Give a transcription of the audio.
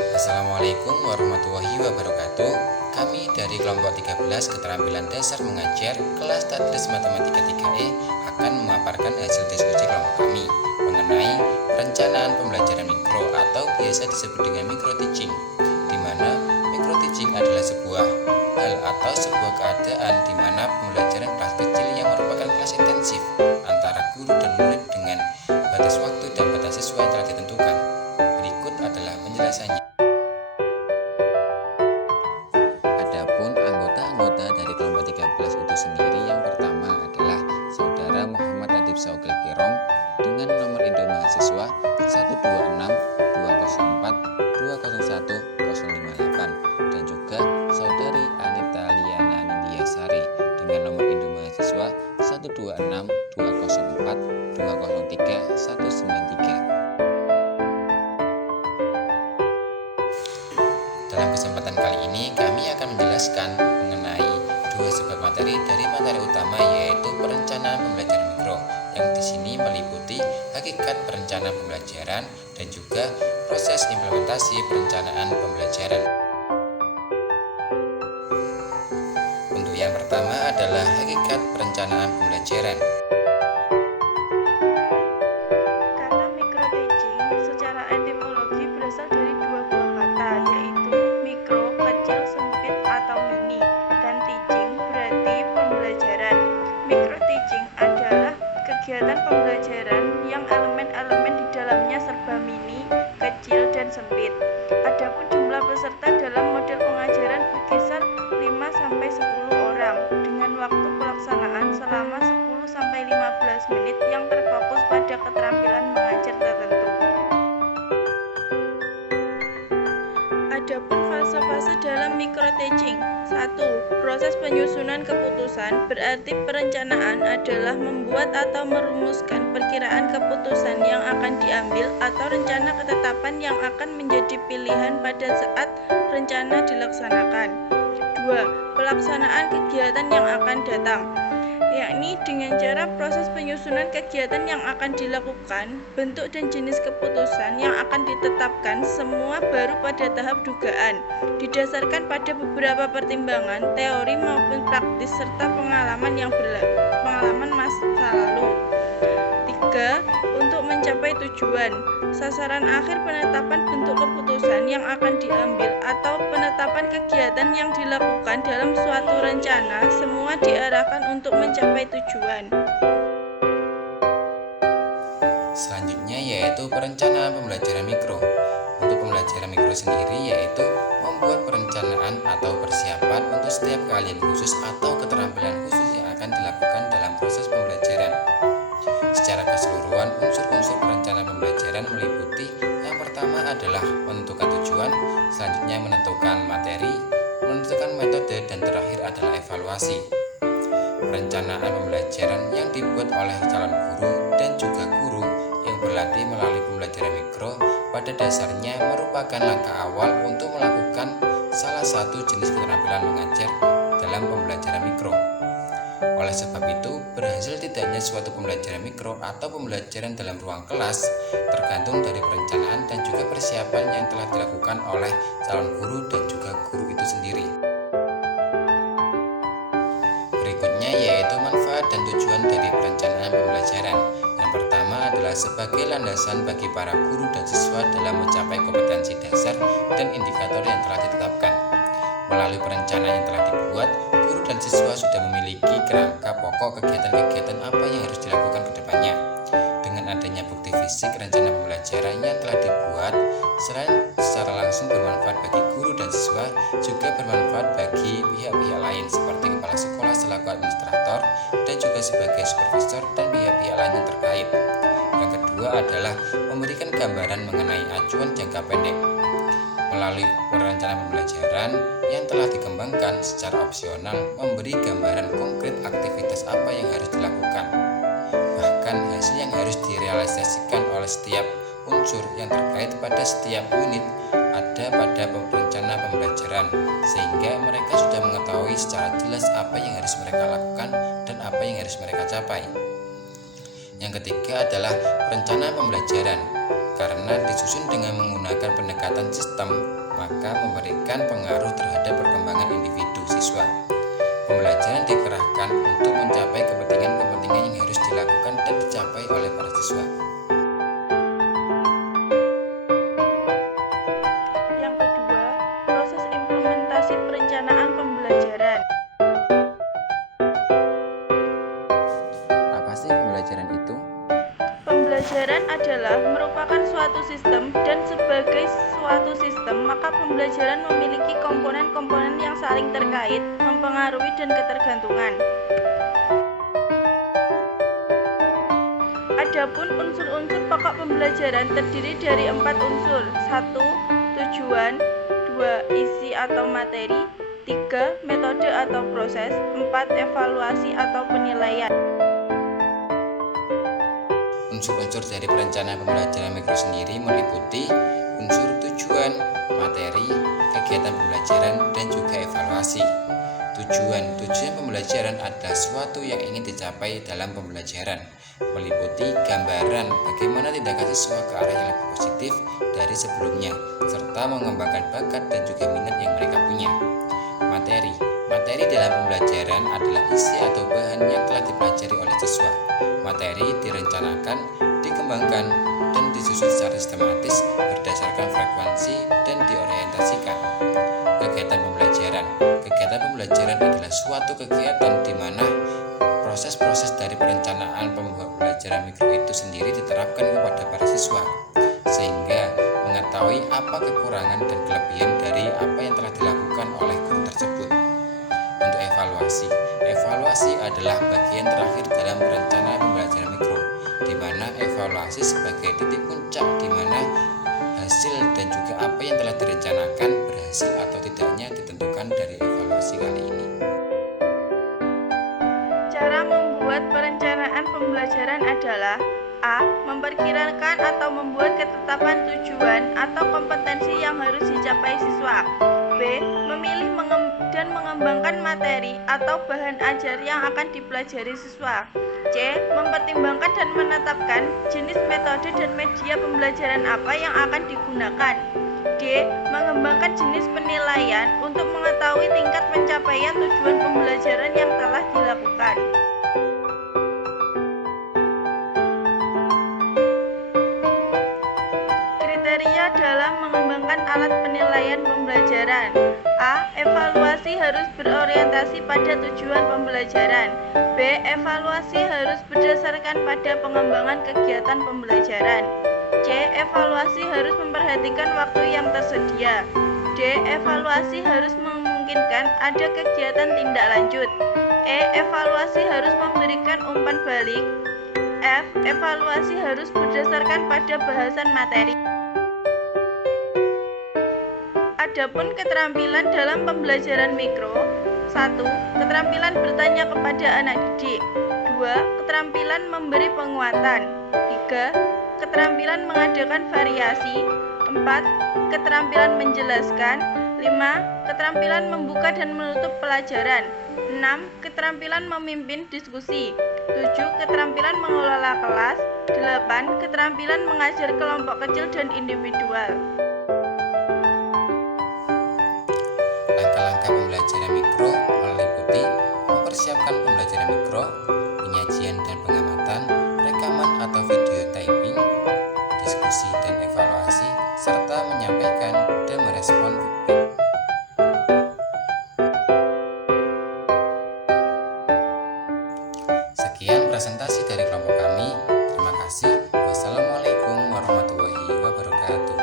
Assalamualaikum warahmatullahi wabarakatuh. Kami dari kelompok 13 keterampilan dasar mengajar kelas Tadris Matematika 3E akan memaparkan hasil diskusi kelompok kami mengenai perencanaan pembelajaran mikro atau biasa disebut dengan micro teaching, di mana micro teaching adalah sebuah hal atau sebuah keadaan di mana pembelajaran kelas kecil yang merupakan kelas intensif antara guru dan murid dengan batas waktu dan batas siswa yang telah ditentukan. Berikut adalah penjelasannya. Adapun anggota-anggota dari kelompok 13 itu sendiri, yang pertama adalah Saudara Muhammad Adib Saukil Kirong dengan nomor induk mahasiswa 126-204-201-058 dan juga Saudari Anita Liana Nindiasari dengan nomor induk mahasiswa 126-204-203-193. Dalam kesempatan kali ini kami akan menjelaskan mengenai dua sub materi dari materi utama, yaitu perencanaan pembelajaran mikro, yang di sini meliputi hakikat perencanaan pembelajaran dan juga proses implementasi perencanaan pembelajaran. Untuk yang pertama adalah hakikat perencanaan pembelajaran. Kata micro teaching secara etimologi berasal dari dua buah kata, yaitu mikro, kecil, sempit atau mini, dan teaching berarti pembelajaran. Micro teaching adalah kegiatan pembelajaran yang elemen-elemen di dalamnya serba mini, kecil, dan sempit. Adapun jumlah peserta dalam model pengajaran berkisar 5-10 orang dengan waktu pelaksanaan selama 10-15 menit yang terfokus pada keterampilan mengajar tertentu. Adapun fase-fase dalam micro teaching. 1. Proses penyusunan keputusan, berarti perencanaan adalah membuat atau merumuskan perkiraan keputusan yang akan diambil atau rencana ketetapan yang akan menjadi pilihan pada saat rencana dilaksanakan. 2. Pelaksanaan kegiatan yang akan datang, yakni dengan cara proses penyusunan kegiatan yang akan dilakukan, bentuk dan jenis keputusan yang akan ditetapkan, semua baru pada tahap dugaan, didasarkan pada beberapa pertimbangan teori maupun praktis serta pengalaman masa lalu. 3. Untuk mencapai tujuan, sasaran akhir penetapan bentuk keputusan yang akan diambil atau penetapan kegiatan yang dilakukan dalam suatu rencana, semua diarahkan untuk mencapai tujuan. Selanjutnya yaitu perencanaan pembelajaran mikro. Untuk pembelajaran mikro sendiri yaitu membuat perencanaan atau persiapan untuk setiap keahlian khusus atau keterampilan khusus yang akan dilakukan dalam proses pembelajaran. Secara keseluruhan, unsur-unsur perencanaan pembelajaran meliputi yang pertama adalah menentukan tujuan, selanjutnya menentukan materi, menentukan metode, dan terakhir adalah evaluasi. Perencanaan pembelajaran yang dibuat oleh calon guru dan juga guru yang berlatih melalui pembelajaran mikro pada dasarnya merupakan langkah awal untuk melakukan salah satu jenis keterampilan mengajar dalam pembelajaran mikro. Oleh sebab itu, berhasil tidaknya suatu pembelajaran mikro atau pembelajaran dalam ruang kelas tergantung dari perencanaan dan juga persiapan yang telah dilakukan oleh calon guru dan juga guru itu sendiri. Berikutnya yaitu manfaat dan tujuan dari perencanaan pembelajaran. Yang pertama adalah sebagai landasan bagi para guru dan siswa dalam mencapai kompetensi dasar dan indikator yang telah ditetapkan. Melalui perencanaan yang telah dibuat, guru dan siswa sudah memiliki kerangka pokok kegiatan-kegiatan apa yang harus dilakukan ke depannya. Dengan adanya bukti fisik rencana pembelajaran yang telah dibuat, selain secara langsung bermanfaat bagi guru dan siswa, juga bermanfaat bagi pihak-pihak lain seperti kepala sekolah selaku administrator dan juga sebagai supervisor dan pihak-pihak lain yang terkait. Yang kedua adalah memberikan gambaran mengenai acuan jangka pendek. Melalui perencanaan pembelajaran yang telah dikembangkan secara opsional memberi gambaran konkret aktivitas apa yang harus dilakukan, bahkan hasil yang harus direalisasikan oleh setiap unsur yang terkait pada setiap unit ada pada perencanaan pembelajaran, sehingga mereka sudah mengetahui secara jelas apa yang harus mereka lakukan dan apa yang harus mereka capai. Yang ketiga adalah perencanaan pembelajaran. karena disusun dengan menggunakan pendekatan sistem, maka memberikan pengaruh terhadap perkembangan individu siswa. Pembelajaran dikerahkan untuk mencapai kepentingan-kepentingan yang harus dilakukan dan dicapai oleh para siswa. Yang kedua, proses implementasi perencanaan pembelajaran. Apa sih pembelajaran itu? Pembelajaran adalah merupakan suatu sistem, dan sebagai suatu sistem, maka pembelajaran memiliki komponen-komponen yang saling terkait, mempengaruhi, dan ketergantungan. Adapun unsur-unsur pokok pembelajaran terdiri dari 4 unsur. 1. Tujuan. 2. Isi atau materi. 3. Metode atau proses. 4. Evaluasi atau penilaian. Unsur-unsur dari perencanaan pembelajaran mikro sendiri meliputi unsur tujuan, materi, kegiatan pembelajaran, dan juga evaluasi. Tujuan pembelajaran adalah sesuatu yang ingin dicapai dalam pembelajaran, meliputi gambaran bagaimana tindakan siswa ke arah yang lebih positif dari sebelumnya, serta mengembangkan bakat dan juga minat yang mereka punya. Materi dalam pembelajaran adalah isi atau bahan yang telah dipelajari oleh siswa. Materi direncanakan, dikembangkan, dan disusun secara sistematis berdasarkan frekuensi dan diorientasikan. Kegiatan pembelajaran adalah suatu kegiatan di mana proses-proses dari perencanaan pembelajaran mikro itu sendiri diterapkan kepada para siswa, sehingga mengetahui apa kekurangan dan kelebihan dari apa yang telah dilakukan oleh guru tersebut. Untuk evaluasi adalah bagian terakhir dalam perencanaan pembelajaran mikro, di mana evaluasi sebagai titik puncak di mana hasil dan juga apa yang telah direncanakan berhasil atau tidaknya ditentukan dari evaluasi kali ini. Cara membuat perencanaan pembelajaran adalah: A. Memperkirakan atau membuat ketetapan tujuan atau kompetensi yang harus dicapai siswa. B. Memilih dan mengembangkan materi atau bahan ajar yang akan dipelajari siswa. C. Mempertimbangkan dan menetapkan jenis metode dan media pembelajaran apa yang akan digunakan. D. Mengembangkan jenis penilaian untuk mengetahui tingkat pencapaian tujuan pembelajaran yang telah dilakukan. Kriteria dalam mengembangkan alat penilaian pembelajaran. A. Evaluasi harus berorientasi pada tujuan pembelajaran. B. Evaluasi harus berdasarkan pada pengembangan kegiatan pembelajaran. C. Evaluasi harus memperhatikan waktu yang tersedia. D. Evaluasi harus memungkinkan ada kegiatan tindak lanjut. E. Evaluasi harus memberikan umpan balik. F. Evaluasi harus berdasarkan pada bahasan materi. Adapun keterampilan dalam pembelajaran mikro: 1. Keterampilan bertanya kepada anak didik. 2. Keterampilan memberi penguatan. 3. Keterampilan mengadakan variasi. 4. Keterampilan menjelaskan. 5. Keterampilan membuka dan menutup pelajaran. 6. Keterampilan memimpin diskusi. 7. Keterampilan mengelola kelas. 8. Keterampilan mengajar kelompok kecil dan individual. Langkah-langkah pembelajaran mikro meliputi mempersiapkan pembelajaran mikro, penyajian dan pengamatan, rekaman atau video typing, diskusi dan evaluasi, serta menyampaikan dan merespon feedback. Sekian presentasi dari kelompok kami. Terima kasih. Wassalamualaikum warahmatullahi wabarakatuh.